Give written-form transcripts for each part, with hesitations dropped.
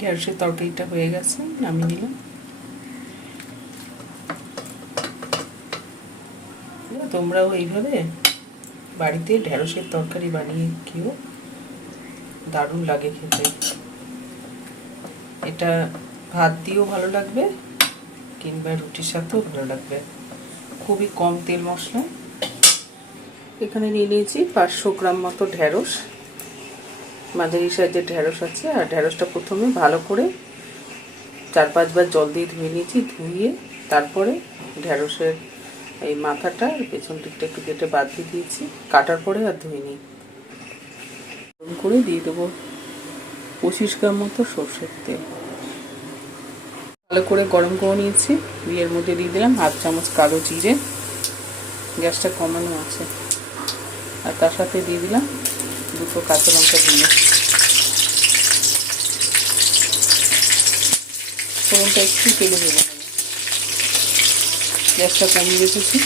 ঢেঁড়সের তরকারিটা হয়ে গেছে, নামিয়ে নিলাম। তোমরাও এইভাবে বাড়িতে ঢেঁড়সের তরকারি বানিয়ে খেও, দারুণ লাগে খেতে। এটা ভাত দিয়েও ভালো লাগবে কিংবা রুটির সাথেও ভালো লাগবে। খুবই কম তেল মশলা। এখানে নিয়ে নিয়েছি 500 গ্রাম মতো ঢেঁড়স, মাঝারি সাইজের ঢেঁড়স আছে। আর ঢেঁড়সটা প্রথমে ভালো করে 4-5 বার জল দিয়ে ধুয়ে নিয়েছি। ধুয়ে তারপরে ঢেঁড়সের এই মাথাটা আর পেছন দিকটা একটু কেটে বাদ দিয়ে দিয়েছি। কাটার পরে আর ধুয়ে নিই। গরম করে দিয়ে দেবো 25 গ্রাম মতো সর্ষের তেল। ভালো করে গরম করে নিয়েছি। এর মধ্যে দিয়ে দিলাম 1/2 চামচ কালো জিরে, গ্যাসটা কমানো আছে। আর তার সাথে দিয়ে দিলাম 2 কাঁচা লঙ্কা ভেঙে। ফোড়নটা একটু তেলে ভেজে নেব। গ্যাসটা কমিয়ে রেখেছি।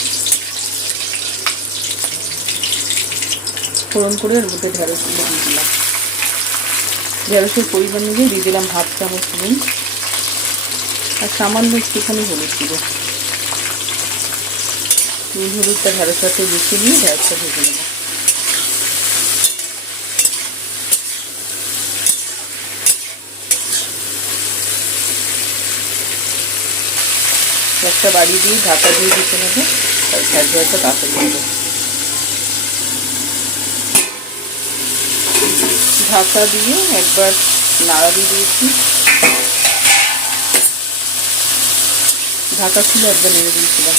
ফোড়ন করে এর মধ্যে ঢেঁড়সগুলো দিয়ে দিলাম। ঢেঁড়সের পরিমাণ অনুযায়ী দিয়ে দিলাম 1/2 চামচ নুন আর সামান্য একটুখানি হলুদ দিব। নুন হলুদটা ঢেঁড়সের সাথে মিশিয়ে নিয়ে ঢেঁড়সটা ভেজে নেব। গ্যাসটা বাড়িয়ে দিয়ে ঢাকা দিয়ে দিতে নেবো, ঢেঁড়সটা তাড়াতাড়ি দেবো। ঢাকা দিয়ে একবার নাড়া দিয়ে দিয়েছি। ঢাকা ছিল, একবার নেড়ে দিয়েছিলাম।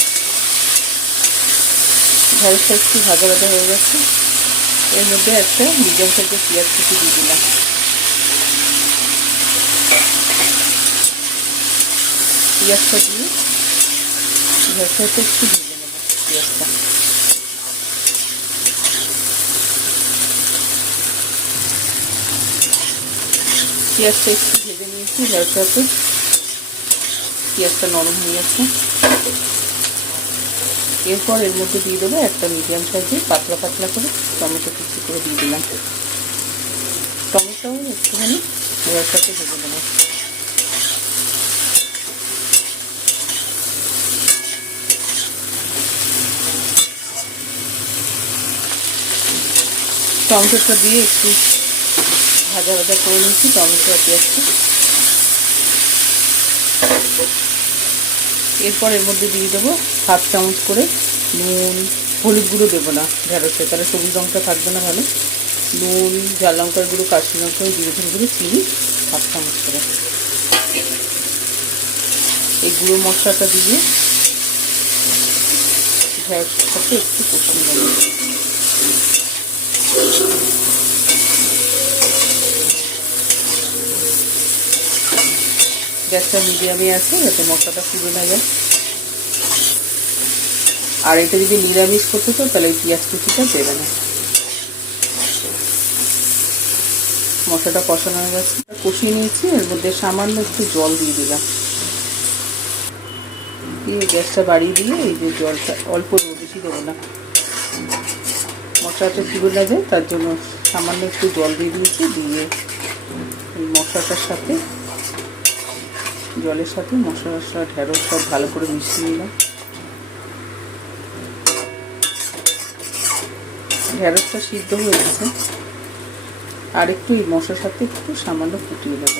ঢেঁড়সটা একটু ভাজা ভাজা হয়ে গেছে। এর মধ্যে একটা মিডিয়াম সাইজের পেঁয়াজ কুচি দিয়ে দিলাম। পেঁয়াজটা দিয়ে ঢেঁড়সটা একটু ভেজে নেব। পেঁয়াজটা একটু ভেজে নিয়েছি ঢেঁড়সটাতে। পেঁয়াজটা নরম হয়ে গেছে। এরপর এর মধ্যে দিয়ে দেবো একটা মিডিয়াম সাইজের পাতলা পাতলা করে টমেটো কুচি করে দিয়ে দিলাম। টমেটোও একটুখানি ঢেঁড়সটাতে ভেজে নেব। টমেটোটা দিয়ে একটু ভাজা ভাজা করে নিচ্ছি টমেটো আর পেঁয়াজটা। এরপর এর মধ্যে দিয়ে দেবো 1/2 চামচ করে নুন। হলুদ গুঁড়ো দেবো না ঢেঁড়সে, তাহলে সবুজ রঙটা থাকবে না ভালো। নুন, ঝাল লঙ্কার গুঁড়ো, কাশ্মীর লঙ্কা, জিরে ধনে গুঁড়ো, চিনি 1/2 চামচ করে। এই গুঁড়ো মশলাটা দিয়ে ঢেঁড়সের সাথে একটু কষিয়ে নেব। গ্যাসটা মিডিয়ামে আছে যাতে মশলাটা পুড়ে না যায়। আর এটা যদি নিরামিষ করতে চাও তাহলে পেঁয়াজ কুচিটা দেবে না। মশলাটা কষানো হয়ে গেছে, কষিয়ে নিয়েছি। এর মধ্যে সামান্য একটু জল দিয়ে দিলাম। দিয়ে গ্যাসটা বাড়িয়ে দিয়ে এই যে জলটা অল্প দেবো, বেশি দেবো না। মশলাটা পুড়ে না যায় তার জন্য সামান্য একটু জল দিয়ে দিয়েছি। দিয়ে এই মশলাটার সাথে, জলের সাথে মশলা ঢেঁড়স সব ভালো করে মিশিয়ে নিলাম। ঢেঁড়সটা সিদ্ধ হয়ে গেছে। আর একটু এই মশলার সাথে একটু সামান্য ফুটিয়ে দেব।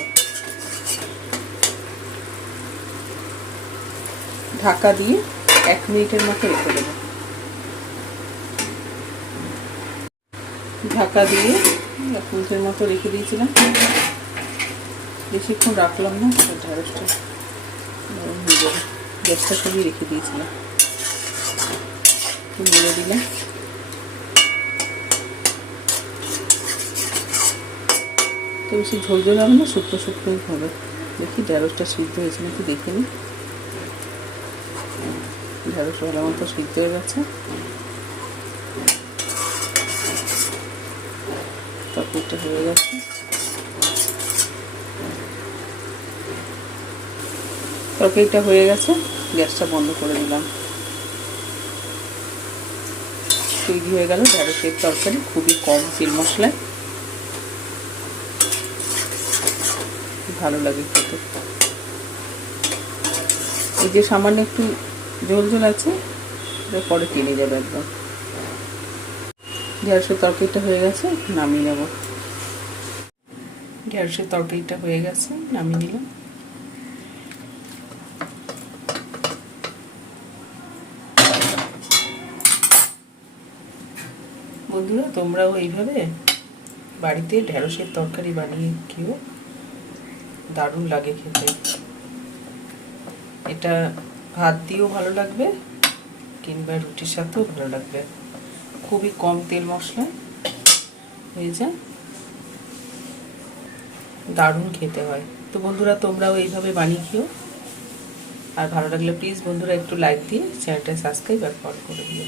ঢাকা দিয়ে 1 মিনিটের মতো রেখে দেব। ঢাকা দিয়ে 1 মিনিটের মতো রেখে দিয়েছিলাম। বেশিক্ষণ রাখলাম না, ঢেঁড়সটা নরম হয়ে যাবে। গ্যাসটা কমিয়ে রেখে দিয়েছিলাম। একটু নেড়ে দিলাম। তো বেশি ঝোল ঝোল হবে না, শুকনো শুকনোই হবে। দেখি ঢেঁড়সটা সিদ্ধ হয়েছে নাকি দেখে নিই। ঢেঁড়স ভালো মতো সিদ্ধ হয়ে গেছে। তরকারিটা হয়ে গেছে। তরকারিটা হয়ে গেছে, গ্যাসটা বন্ধ করে দিলাম। তৈরি হয়ে গেল ঢেঁড়সের তরকারি, খুবই কম তেল মশলায়। ভালো লাগে খেতে। এই যে সামান্য একটু ঝোল ঝোল আছে, পরে টেনে যাবে একদম। ঢেঁড়সের তরকারিটা হয়ে গেছে, নামিয়ে নেব। ঢেঁড়সের তরকারিটা হয়ে গেছে, নামিয়ে নিলাম। বন্ধুরা, তোমরাও এইভাবে বাড়িতে ঢেঁড়সের তরকারি বানিয়ে খেও, দারুণ লাগে খেতে। এটা ভাত দিয়েও ভালো লাগবে কিংবা রুটির সাথেও ভালো লাগবে। খুবই কম তেল মশলায় হয়ে যায়, দারুণ খেতে হয়। তো বন্ধুরা, তোমরাও এইভাবে বানিয়ে খেও। আর ভালো লাগলে প্লিজ বন্ধুরা একটু লাইক দিয়ে চ্যানেলটা সাবস্ক্রাইব আর ফলো করে দিও।